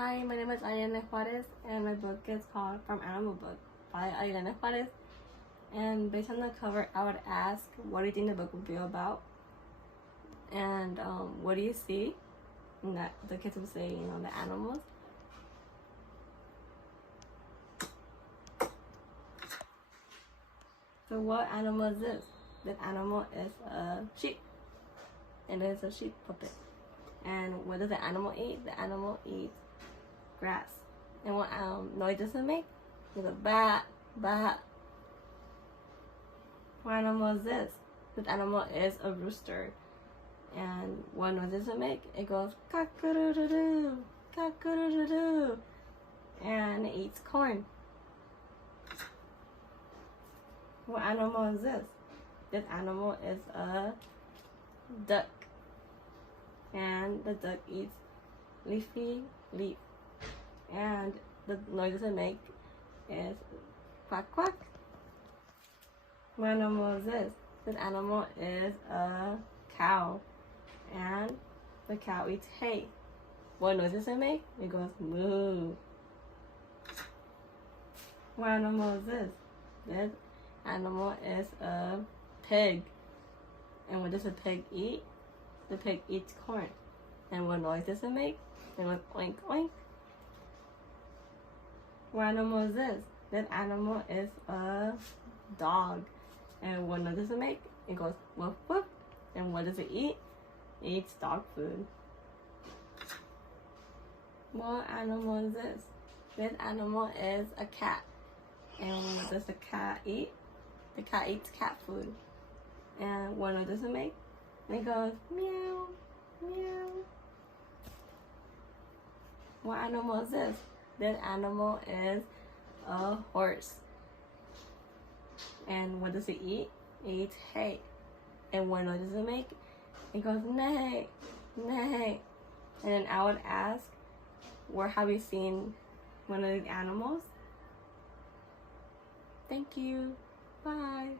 Hi, my name is Ariana Juarez, and my book is called From Animal Book by Ariana Juarez. And based on the cover, I would ask, what do you think the book would be about? And what do you see? And that the kids would say, the animals. So what animal is this? This animal is a sheep. And it's a sheep puppet. And what does the animal eat? The animal eats grass. And what noise does it make? It goes bat, bat. What animal is this? This animal is a rooster. And what noise does it make? It goes cock-a-doodle-doo, cock-a-doodle-doo. And it eats corn. What animal is this? This animal is a duck. And the duck eats leafy leaf. And the noises it makes is quack quack. What animal is this? This animal is a cow. And the cow eats hay. What noises it make? It goes moo. What animal is this? This animal is a pig. And what does a pig eat? The pig eats corn. And what noise does it make? It goes oink oink. What animal is this? This animal is a dog. And what noise does it make? It goes woof woof. And what does it eat? It eats dog food. What animal is this? This animal is a cat. And what does the cat eat? The cat eats cat food. And what noise does it make? It goes meow, meow. What animal is this? This animal is a horse. And what does it eat? It eats hay. And what noise does it make? It goes neigh, neigh. And then I would ask, where have you seen one of these animals? Thank you. Bye.